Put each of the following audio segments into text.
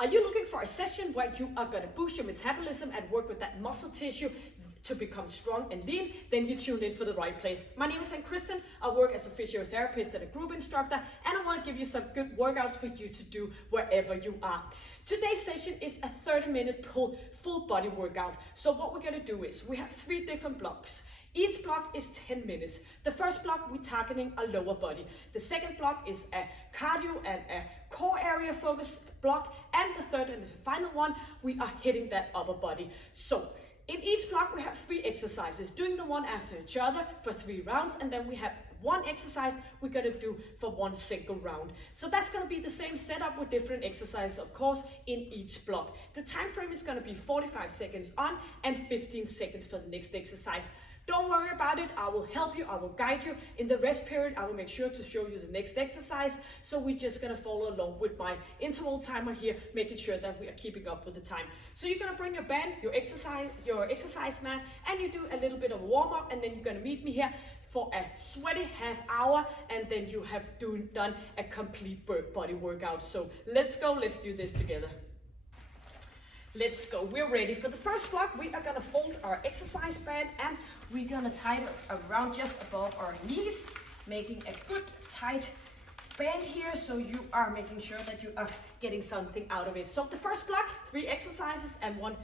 Are you looking for a session where you are going to boost your metabolism and work with that muscle tissue to become strong and lean? Then you tuned in for the right place. My name is Kristen. I work as a physiotherapist and a group instructor, and I want to give you some good workouts for you to do wherever you are. Today's session is a 30-minute full body workout. So what we're going to do is we have 3 different blocks. Each block is 10 minutes. The first block, we're targeting a lower body. The second block is a cardio and a core area focus block. And the third and the final one, we are hitting that upper body. So in each block, we have 3 exercises, doing the one after each other for 3 rounds. And then we have 1 exercise we're going to do for 1 single round. So that's going to be the same setup with different exercises, of course, in each block. The time frame is going to be 45 seconds on and 15 seconds for the next exercise. Don't worry about it. I will help you. I will guide you. In the rest period, I will make sure to show you the next exercise. So we're just going to follow along with my interval timer here, making sure that we are keeping up with the time. So you're going to bring your band, your exercise mat, and you do a little bit of warm up, and then you're going to meet me here for a sweaty half hour, and then you have done a complete body workout. So let's go. Let's do this together. Let's go. We're ready for the first block. We are going to fold our exercise band and we're going to tie it around just above our knees, making a good tight band here so you are making sure that you are getting something out of it. So the first block, 3 exercises and one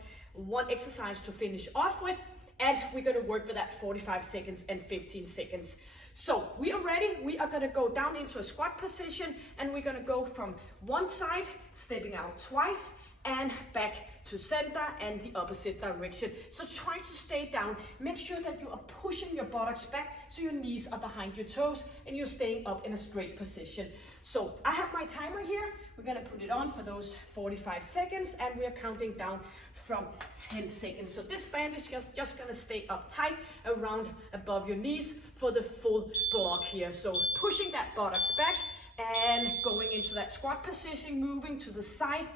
exercise to finish off with, and we're going to work with that 45 seconds and 15 seconds. So we are ready. We are going to go down into a squat position, and we're going to go from one side, stepping out twice, and back to center and the opposite direction. So try to stay down. Make sure that you are pushing your buttocks back so your knees are behind your toes and you're staying up in a straight position. So I have my timer here. We're gonna put it on for those 45 seconds and we are counting down from 10 seconds. So this band is just gonna stay up tight around above your knees for the full block here. So pushing that buttocks back and going into that squat position, moving to the side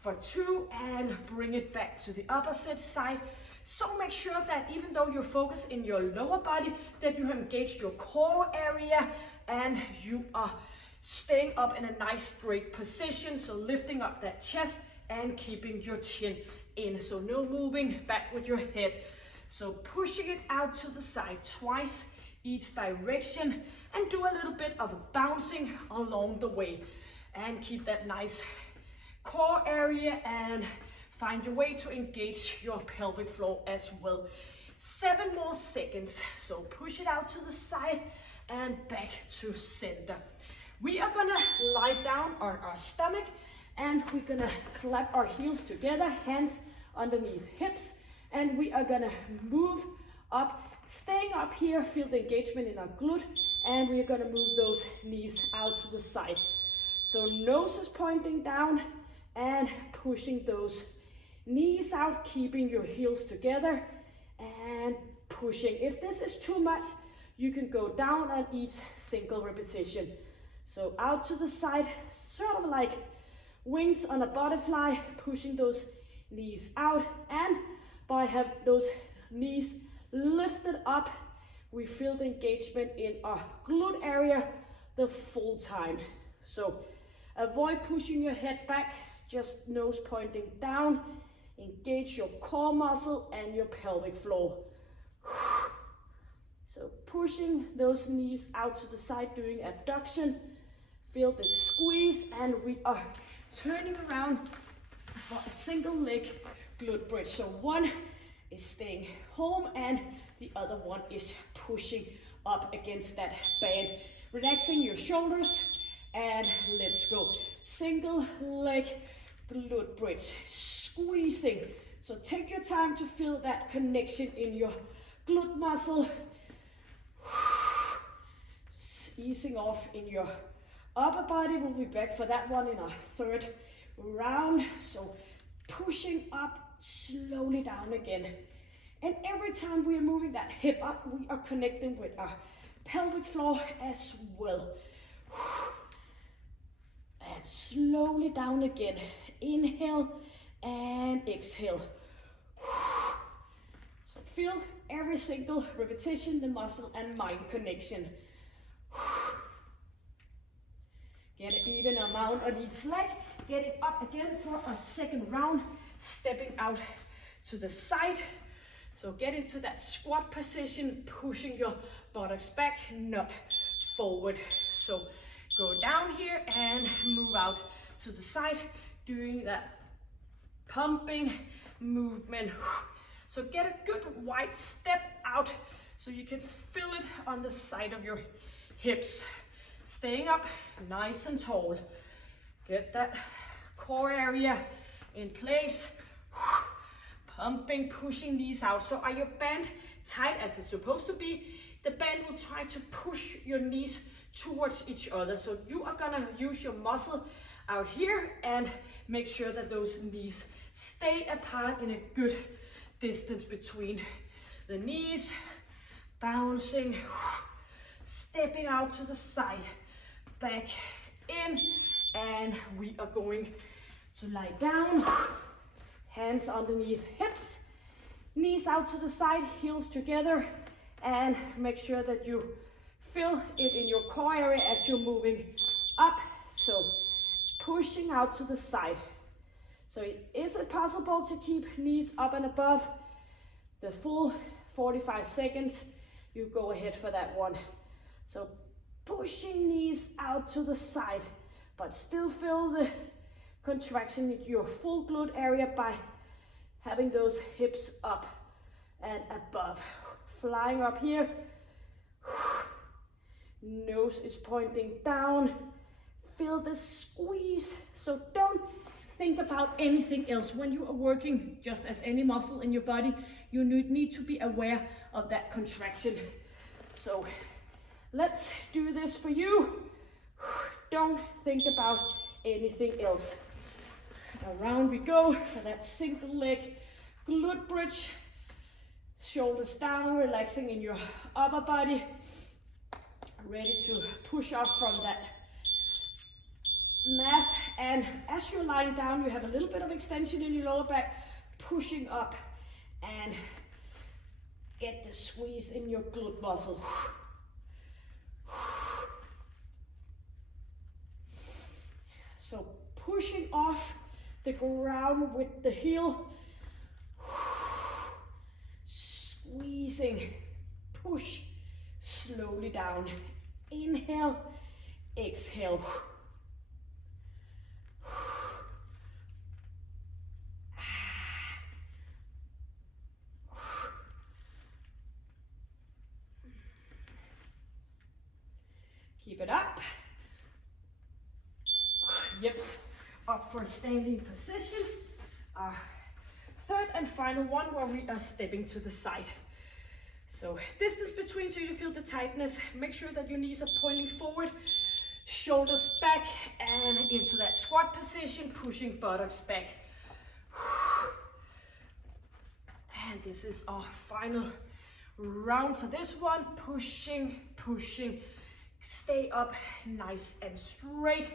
for 2 and bring it back to the opposite side. So make sure that even though you're focused in your lower body, that you have engaged your core area and you are staying up in a nice straight position. So lifting up that chest and keeping your chin in. So no moving back with your head. So pushing it out to the side twice each direction and do a little bit of bouncing along the way and keep that nice core area and find your way to engage your pelvic floor as well. 7 more seconds. So push it out to the side and back to center. We are gonna lie down on our stomach and we're gonna clap our heels together, hands underneath hips, and we are gonna move up, staying up here, feel the engagement in our glute, and we're gonna move those knees out to the side. So nose is pointing down and pushing those knees out, keeping your heels together and pushing. If this is too much, you can go down on each single repetition. So out to the side, sort of like wings on a butterfly, pushing those knees out, and by having those knees lifted up, we feel the engagement in our glute area the full time. So avoid pushing your head back, just nose pointing down. Engage your core muscle and your pelvic floor. So pushing those knees out to the side, doing abduction. Feel the squeeze, and we are turning around for a single leg glute bridge. So one is staying home and the other one is pushing up against that band. Relaxing your shoulders and let's go. Single leg glute bridge, squeezing. So take your time to feel that connection in your glute muscle. Easing off in your upper body. We'll be back for that one in our 3rd round. So pushing up, slowly down again. And every time we are moving that hip up, we are connecting with our pelvic floor as well. And slowly down again. Inhale and exhale. So feel every single repetition, the muscle and mind connection. Get an even amount on each leg. Getting up again for a second round, stepping out to the side. So get into that squat position, pushing your buttocks back, not forward. So go down here and move out to the side, doing that pumping movement. So get a good wide step out so you can feel it on the side of your hips. Staying up nice and tall. Get that core area in place. Pumping, pushing these out. So are your band tight as it's supposed to be? The band will try to push your knees towards each other. So you are gonna use your muscle out here and make sure that those knees stay apart in a good distance between the knees. Bouncing, stepping out to the side, back in, and we are going to lie down. Hands underneath hips, knees out to the side, heels together, and make sure that you feel it in your core area as you're moving up. So pushing out to the side. So is it possible to keep knees up and above the full 45 seconds? You go ahead for that one. So pushing knees out to the side, but still feel the contraction in your full glute area by having those hips up and above. Flying up here. Nose is pointing down. Feel the squeeze. So don't think about anything else. When you are working just as any muscle in your body, you need to be aware of that contraction. So let's do this for you. Don't think about anything else. Around we go for that single leg glute bridge. Shoulders down, relaxing in your upper body. Ready to push up from that mat. And as you're lying down, you have a little bit of extension in your lower back, pushing up and get the squeeze in your glute muscle. So pushing off the ground with the heel, squeezing, push slowly down. Inhale, exhale. Keep it up. Yips. Up for a standing position. Third and final one where we are stepping to the side. So distance between so you feel the tightness. Make sure that your knees are pointing forward, shoulders back and into that squat position, pushing buttocks back. And this is our final round for this one. Pushing, pushing. Stay up nice and straight.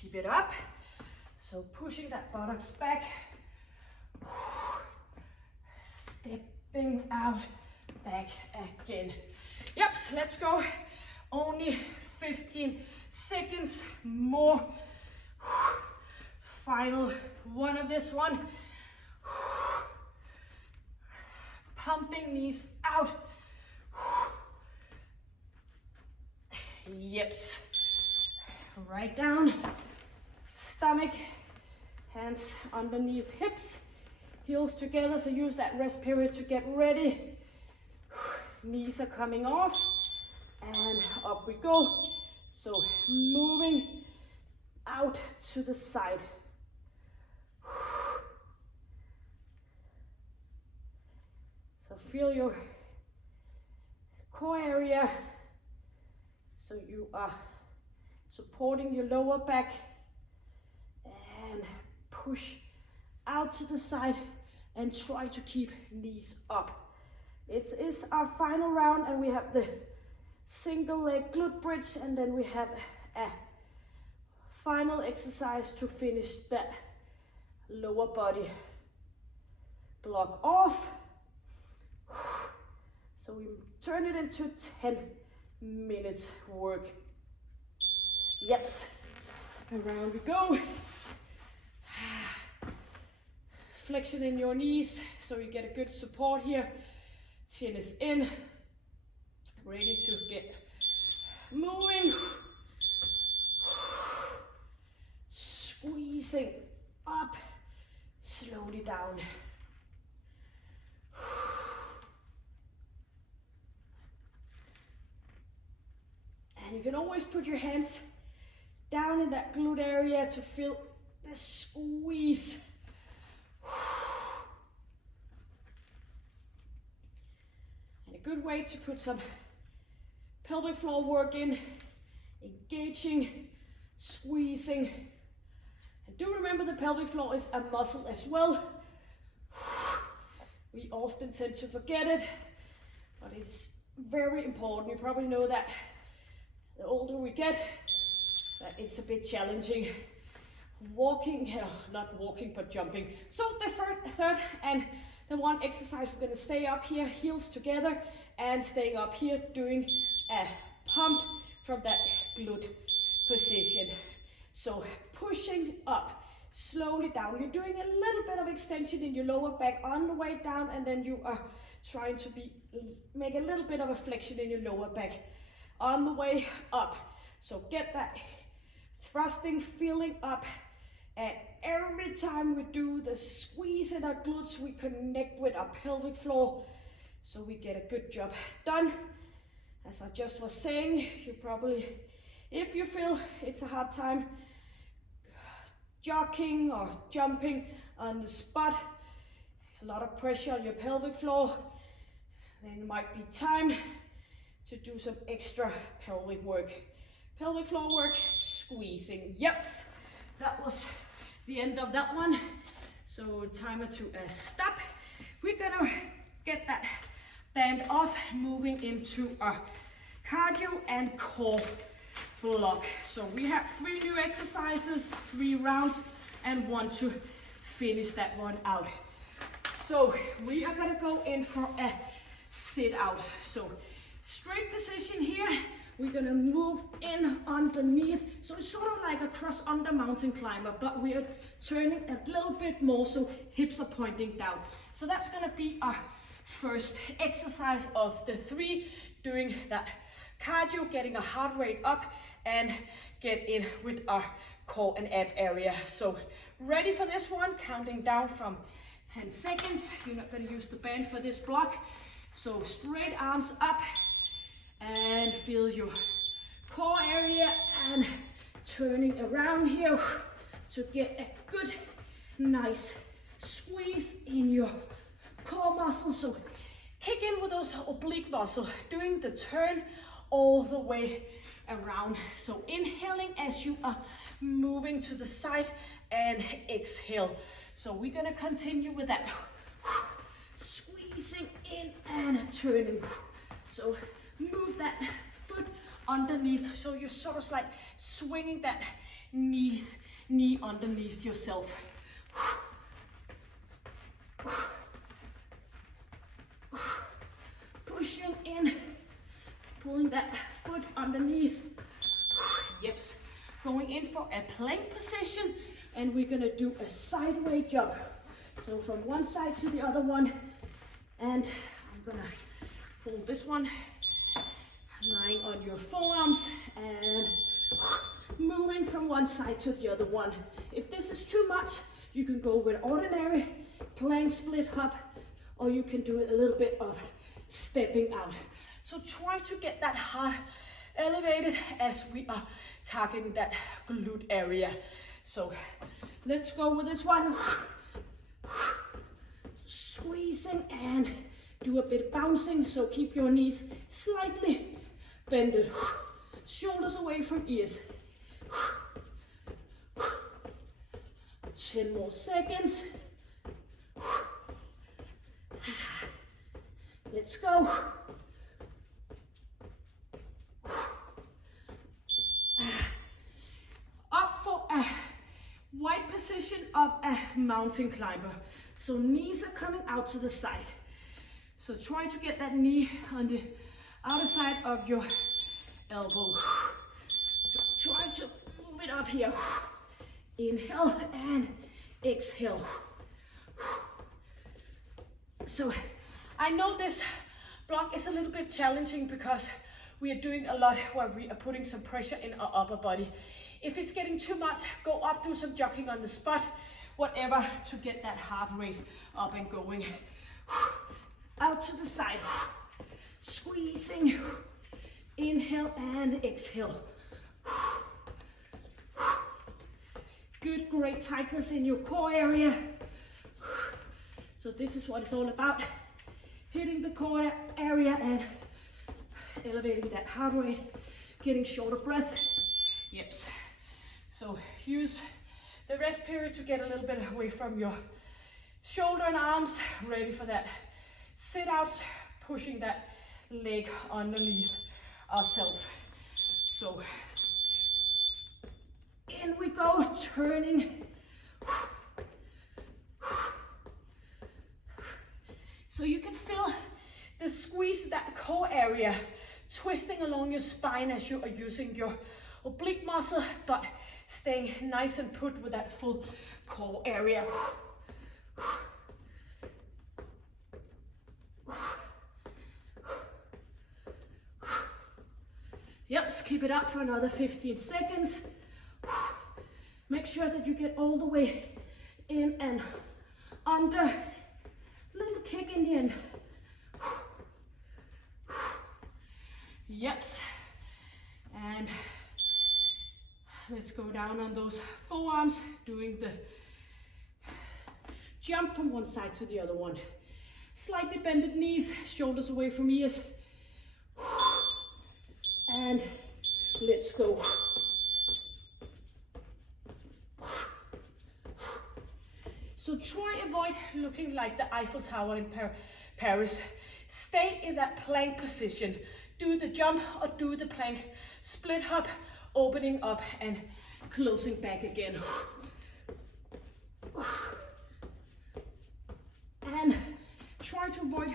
Keep it up. So pushing that buttocks back. Stepping out, back again. Yep, let's go. Only 15 seconds more. Final one of this one. Pumping knees out. Yips. Right down. Stomach. Hands underneath hips. Heels together, so use that rest period to get ready. Knees are coming off. And up we go. So moving out to the side. So feel your core area. So you are supporting your lower back and push out to the side and try to keep knees up. It is our final round and we have the single leg glute bridge and then we have a final exercise to finish that lower body block off. So we turn it into 10 minutes work. Yep. Around we go. Flexion in your knees so you get a good support here. Chin is in. Ready to get moving. Squeezing up, slowly down. And you can always put your hands down in that glute area to feel the squeeze. And a good way to put some pelvic floor work in, engaging, squeezing. And do remember the pelvic floor is a muscle as well. We often tend to forget it, but it's very important. You probably know that the older we get, that it's a bit challenging. Walking, not walking, but jumping. So the third and the one exercise, we're gonna stay up here, heels together, and staying up here, doing a pump from that glute position. So pushing up, slowly down. You're doing a little bit of extension in your lower back on the way down, and then you are trying to make a little bit of a flexion in your lower back on the way up. So get that thrusting feeling up. And every time we do the squeeze in our glutes, we connect with our pelvic floor, so we get a good job done. As I just was saying, you probably, if you feel it's a hard time jogging or jumping on the spot, a lot of pressure on your pelvic floor, then it might be time to do some extra pelvic work. Pelvic floor work, squeezing. Yep, that was the end of that one. So timer to stop. We're gonna get that band off, moving into our cardio and core block. So we have 3 new exercises, 3 rounds, and 1 to finish that one out. So we are gonna go in for a sit out. So straight position here. We're gonna move in underneath. So it's sort of like a cross under mountain climber, but we are turning a little bit more so hips are pointing down. So that's gonna be our first exercise of the 3, doing that cardio, getting our heart rate up, and get in with our core and ab area. So ready for this one, counting down from 10 seconds. You're not gonna use the band for this block. So straight arms up, and feel your core area, and turning around here to get a good, nice squeeze in your core muscle. So kick in with those oblique muscles, doing the turn all the way around. So inhaling as you are moving to the side, and exhale. So we're gonna continue with that, squeezing in and turning. So move that foot underneath, so you're sort of like swinging that knee underneath yourself. Pushing in, pulling that foot underneath. Yep, going in for a plank position, and we're gonna do a sideways jump. So from one side to the other one, and I'm gonna fold this one, lying on your forearms, and moving from one side to the other one. If this is too much, you can go with ordinary plank split hop, or you can do a little bit of stepping out. So try to get that heart elevated as we are targeting that glute area. So let's go with this one. Squeezing and do a bit of bouncing, so keep your knees slightly bended, shoulders away from ears. 10 more seconds. Let's go. Up for a wide position of a mountain climber. So knees are coming out to the side. So try to get that knee on the outer side of your elbow. So try to move it up here. Inhale and exhale. So I know this block is a little bit challenging because we are doing a lot where we are putting some pressure in our upper body. If it's getting too much, go up, do some jogging on the spot, whatever, to get that heart rate up and going. Out to the side, squeezing. Inhale and exhale. Good, great tightness in your core area. So this is what it's all about. Hitting the core area and elevating that heart rate, getting shorter breath. Yep. So use the rest period to get a little bit away from your shoulder and arms, ready for that sit out, pushing that leg underneath ourselves. So in we go, turning. So you can feel the squeeze, that core area, twisting along your spine as you are using your oblique muscle, but staying nice and put with that full core area. Yep, just keep it up for another 15 seconds. Make sure that you get all the way in and under. Little kick in the end. Yep. And let's go down on those forearms, doing the jump from one side to the other one. Slightly bended knees, shoulders away from ears. And let's go. So try avoid looking like the Eiffel Tower in Paris. Stay in that plank position. Do the jump or do the plank. Split hop, opening up and closing back again. And try to avoid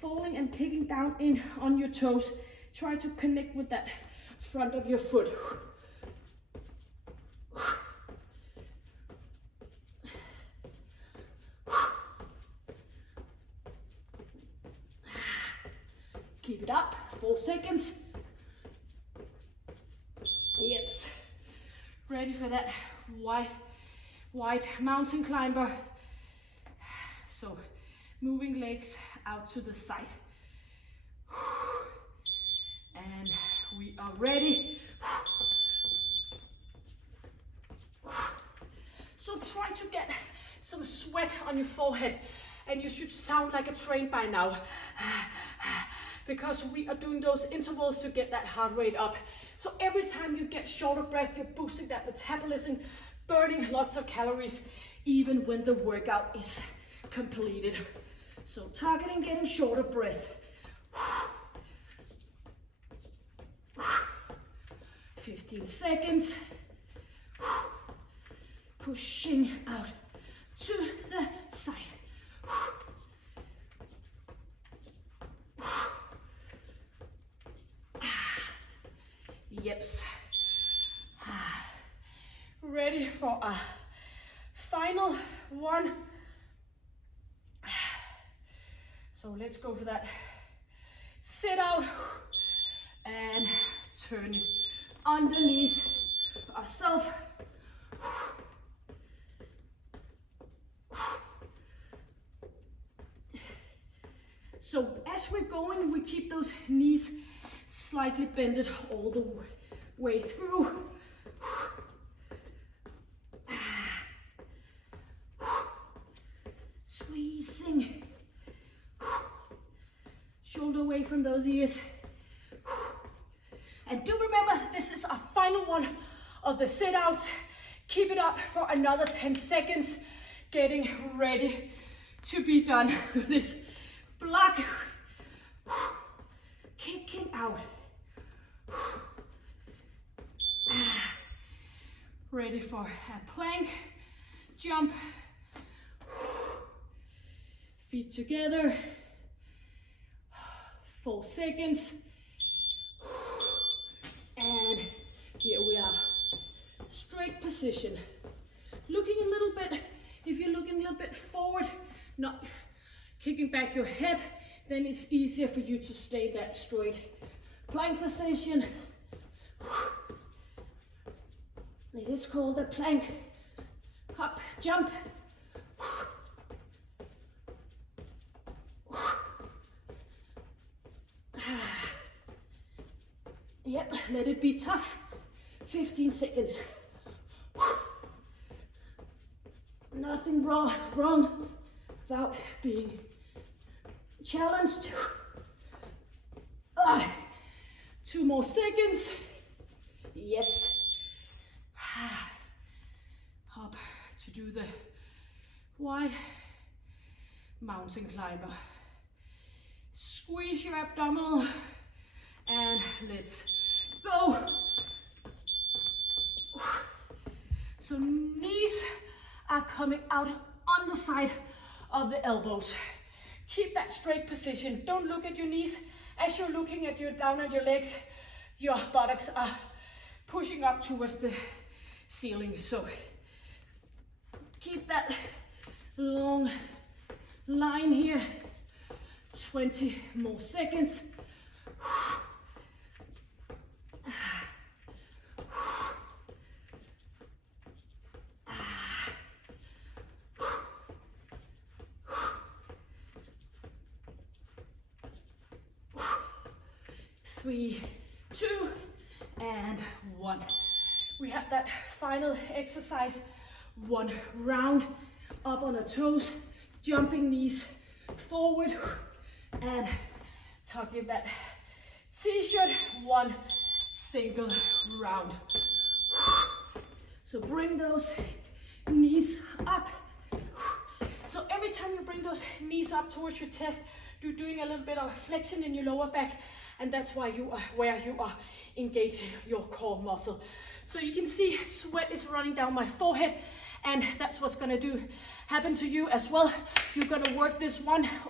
falling and kicking down in on your toes. Try to connect with that front of your foot. Keep it up, 4 seconds. Yes. Ready for that wide mountain climber. So moving legs out to the side. And we are ready. So try to get some sweat on your forehead, and you should sound like a train by now. Because we are doing those intervals to get that heart rate up. So every time you get shorter breath, you're boosting that metabolism, burning lots of calories, even when the workout is completed. So targeting getting shorter breath. 15 seconds. Pushing out to the side. Yeps. Ready for a final one. So let's go for that sit out and turn it underneath ourselves. So as we're going, we keep those knees slightly bended all the way through. Squeezing. Shoulder away from those ears. And do remember, this is our final one of the sit-outs. Keep it up for another 10 seconds. Getting ready to be done with this block. Kicking out. Ready for a plank, jump, feet together, 4 seconds, and here we are. position. Looking a little bit, if you're looking a little bit forward, not kicking back your head, then it's easier for you to stay that straight plank position. It is called a plank hop jump. Yep, let it be tough. 15 seconds. Nothing wrong about being challenged. 2 more seconds. Yes. Up to do the wide mountain climber. Squeeze your abdominal and let's go. So knees are coming out on the side of the elbows. Keep that straight position. Don't look at your knees. As you're looking at down at your legs, your buttocks are pushing up towards the ceiling. So keep that long line here. 20 more seconds. Three, 2, and 1. We have that final exercise, 1 round, up on the toes, jumping knees forward, and tucking that t-shirt, 1 single round. So bring those knees up. So every time you bring those knees up towards your chest, you're doing a little bit of flexion in your lower back, and that's why where you are engaging your core muscle. So you can see sweat is running down my forehead, and that's what's gonna happen to you as well. You're gonna work this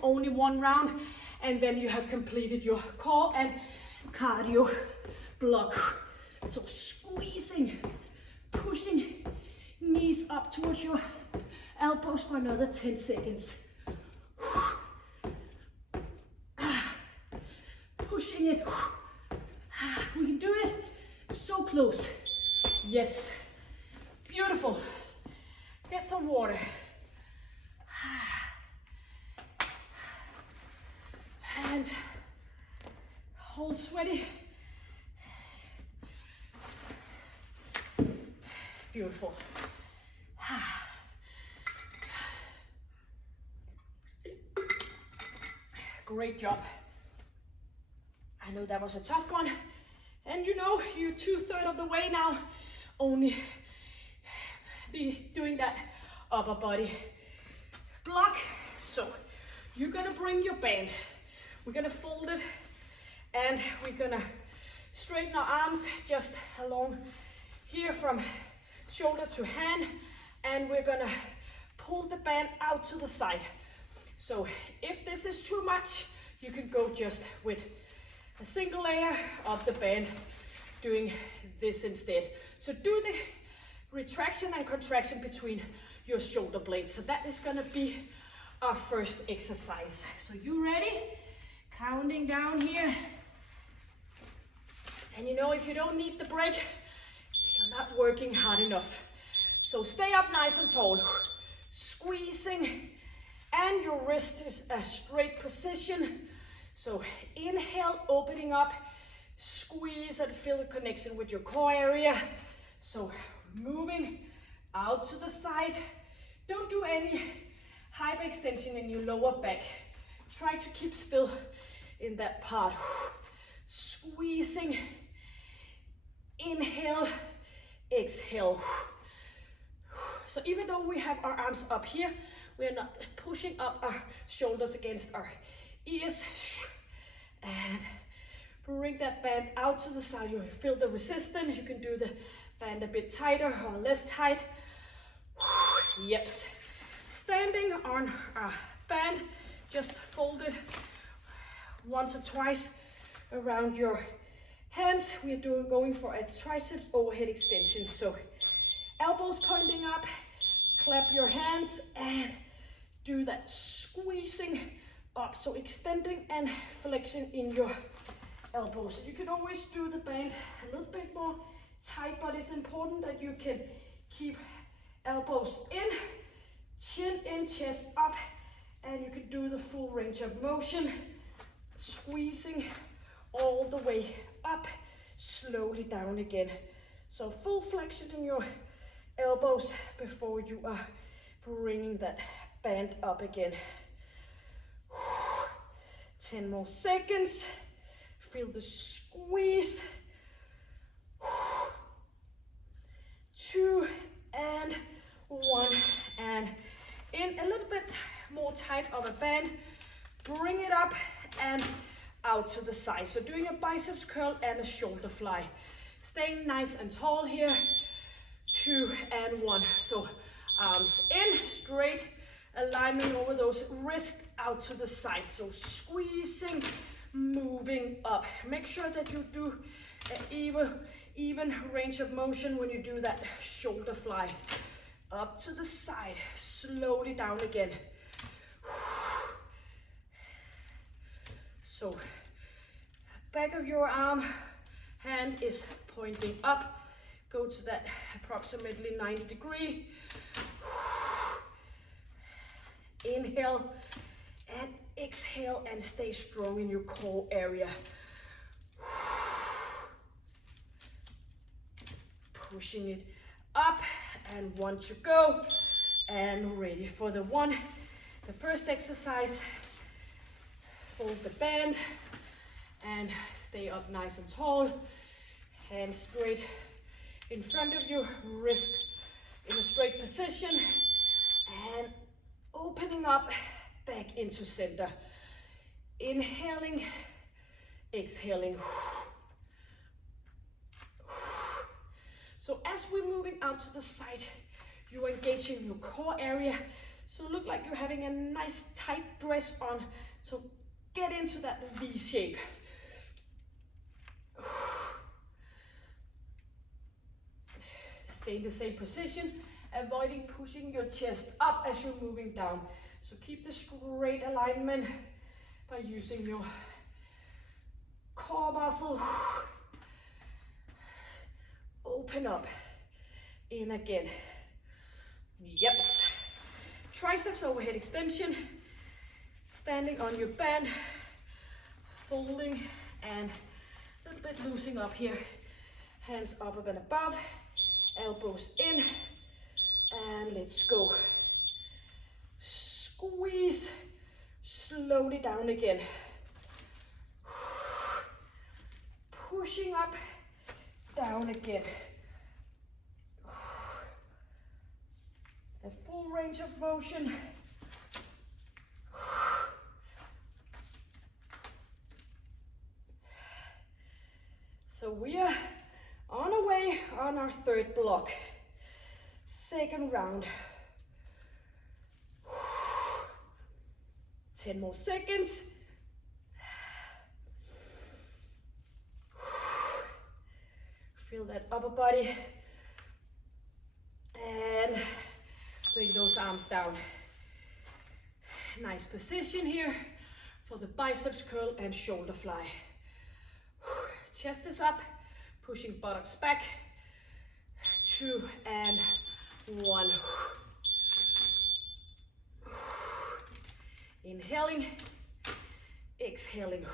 only 1 round, and then you have completed your core and cardio block. So squeezing, pushing knees up towards your elbows for another 10 seconds. Pushing it. We can do it. So close. Yes. Beautiful. Get some water. And hold sweaty. Beautiful. Great job. I know that was a tough one, and you know, you're 2/3 of the way now, only be doing that upper body block. So you're gonna bring your band, we're gonna fold it, and we're gonna straighten our arms just along here from shoulder to hand, and we're gonna pull the band out to the side. So if this is too much, you can go just with a single layer of the band, doing this instead. So do the retraction and contraction between your shoulder blades. So that is gonna be our first exercise. So you ready? Counting down here. And you know, if you don't need the break, you're not working hard enough. So stay up nice and tall, squeezing, and your wrist is a straight position. So inhale, opening up, squeeze and feel the connection with your core area. So moving out to the side. Don't do any hyperextension in your lower back. Try to keep still in that part. Squeezing, inhale, exhale. So even though we have our arms up here, we are not pushing up our shoulders against our ears. And bring that band out to the side. You feel the resistance. You can do the band a bit tighter or less tight. Yep. Standing on our band, just fold it once or twice around your hands. We are going for a triceps overhead extension. So elbows pointing up, clap your hands and do that squeezing up. So extending and flexion in your elbows. You can always do the band a little bit more tight, but it's important that you can keep elbows in, chest up, and you can do the full range of motion, squeezing all the way up, slowly down again. So full flexion in your elbows before you are bringing that band up again. 10 more seconds. Feel the squeeze. 2 and 1, and in a little bit more tight of a band, bring it up and out to the side. So doing a biceps curl and a shoulder fly. Staying nice and tall here. 2 and 1. So arms in, straight alignment over those wrists out to the side. So squeezing, moving up. Make sure that you do an even range of motion when you do that shoulder fly. Up to the side, slowly down again. So back of your arm, hand is pointing up. Go to that approximately 90 degree. Inhale and exhale and stay strong in your core area. Pushing it up, and 1 to go, and ready for the first exercise. Fold the band and stay up nice and tall. Hands straight in front of you, wrist in a straight position, and opening up back into center. Inhaling, exhaling. So as we're moving out to the side, you're engaging your core area. So look like you're having a nice tight dress on. So get into that V shape. Stay in the same position, avoiding pushing your chest up as you're moving down. So keep the straight alignment by using your core muscle. Open up, in again. Yeps. Triceps overhead extension. Standing on your band, folding and a little bit loosening up here. Hands up and above, elbows in, and let's go. Squeeze, slowly down again. Pushing up, down again. A full range of motion. So we are on our way on our third block. Second round. 10 more seconds. Feel that upper body. And bring those arms down. Nice position here for the biceps curl and shoulder fly. Chest is up, pushing buttocks back. 2 and 1. Inhaling, exhaling.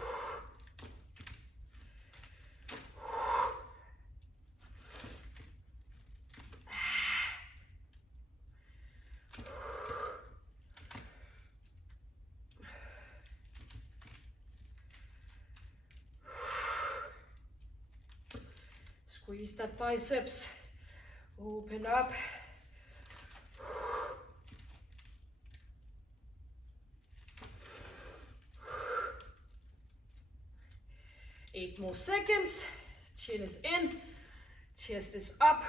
Squeeze that biceps, open up. Eight more seconds. Chin is in, chest is up.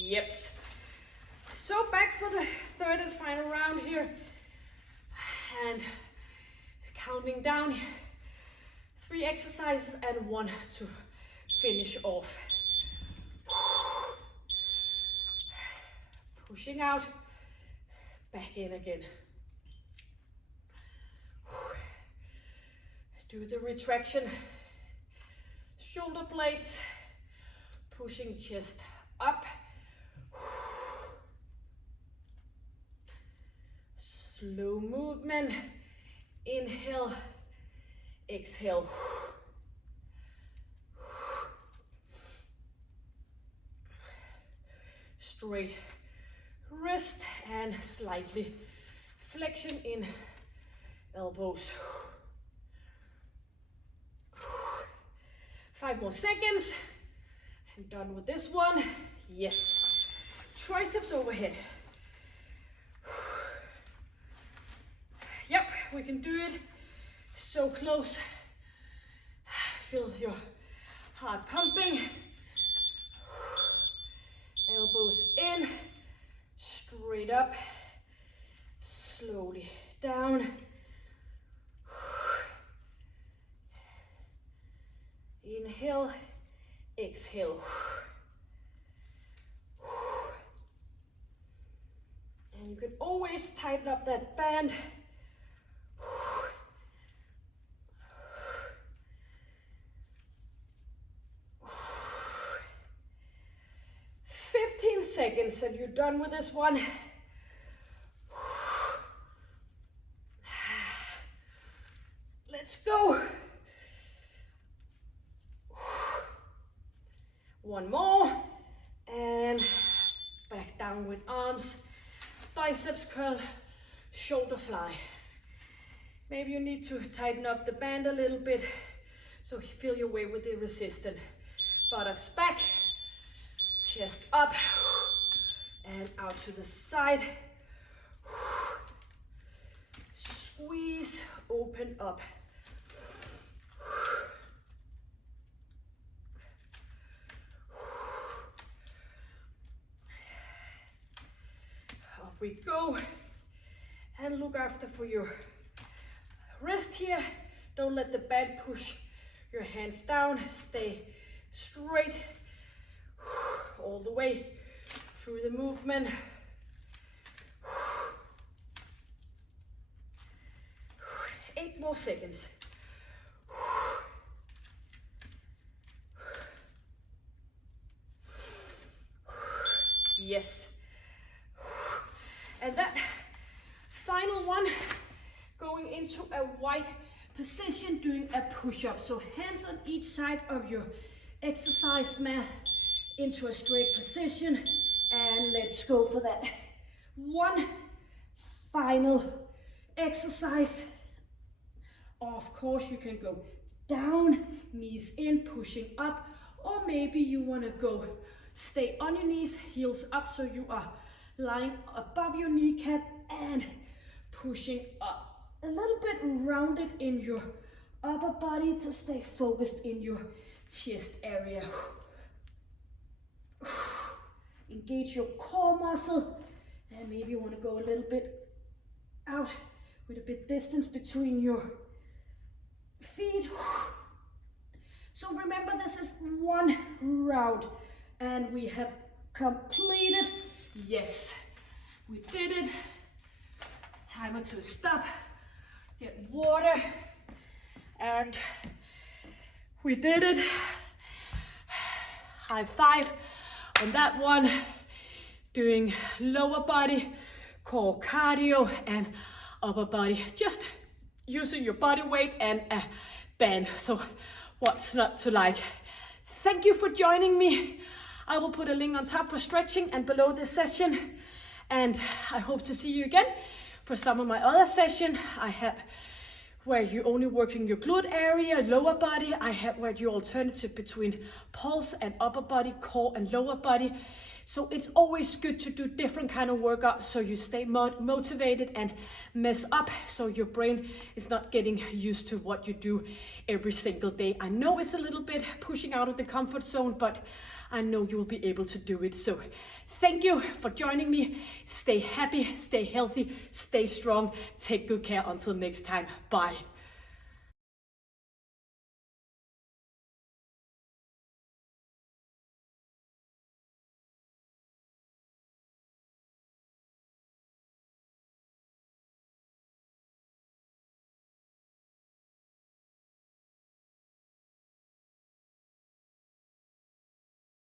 Yeps. So back for the third and final round here. And counting down. 3 exercises and 1 to finish off. pushing out, back in again. Do the retraction, shoulder blades, pushing chest up. Slow movement, inhale, exhale. Straight wrist and slightly flexion in elbows. 5 more seconds and done with this one. Yes, triceps overhead. Yep, we can do it. So close. Feel your heart pumping. Elbows in, straight up, slowly down. Inhale, exhale. And you can always tighten up that band. Seconds and you're done with this one. Let's go. One more and back down with arms, biceps curl, shoulder fly. Maybe you need to tighten up the band a little bit so you feel your way with the resistance. Buttocks back, chest up and out to the side. Squeeze, open up. Up we go. And look after for your wrist here. Don't let the band push your hands down. Stay straight all the way through the movement. Eight more seconds. Yes. And that final one, going into a wide position, doing a push-up. So hands on each side of your exercise mat into a straight position, and let's go for that one final exercise. Of course, you can go down, knees in, pushing up, or maybe you want to go stay on your knees, heels up, so you are lying above your kneecap and pushing up. A little bit rounded in your upper body to stay focused in your chest area. Engage your core muscle, and maybe you want to go a little bit out with a bit distance between your feet. So remember, this is one round and we have completed. Yes, we did it. Timer to stop, get water, and we did it. High five on that one. Doing lower body, core cardio, and upper body. Just using your body weight and a band. So what's not to like? Thank you for joining me. I will put a link on top for stretching and below this session. And I hope to see you again for some of my other sessions. I have where you're only working your glute area, lower body. I have where you alternative between pulse and upper body, core and lower body. So it's always good to do different kind of workouts so you stay motivated and mess up so your brain is not getting used to what you do every single day. I know it's a little bit pushing out of the comfort zone, but I know you'll be able to do it. So thank you for joining me. Stay happy, stay healthy, stay strong. Take good care until next time. Bye.